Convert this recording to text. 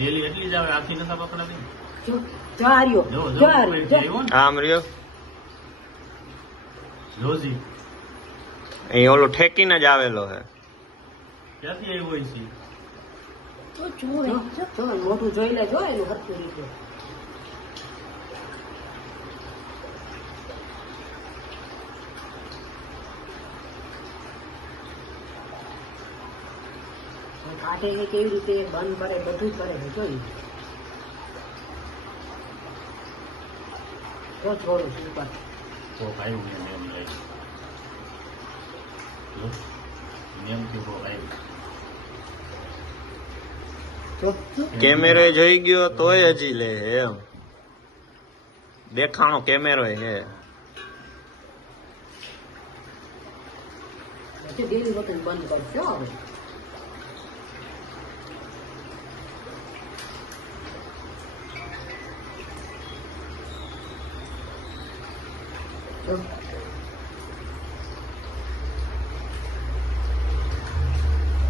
Daily એટલી જ આવે, આથી નતા પકડાતી. જો ચાર્યો જો જો ચાર્યો ઉપર આવ્યો ને આમ રહ્યો રોજી અહીં ઓલું ઠેકીને જ આવેલો હે. ક્યાંથી આવ્યો હોય છે? તો જો મોટું જોઈ લે, જો એનું હરખું રીતે. કાઢે છે કેવી રીતે, બંધ કરે, બધું કરે છે, જોઈ તો છોડું છું ઉપર. કોક આવ્યું ને એમ લાગે. જો નિયમથી કોક આવ્યું. જો કેમેરો જોઈ ગયો તોય હજી લે હે એમ. દેખાણો કેમેરો હે. ડેલી વખત બંધ કરશો હવે. જો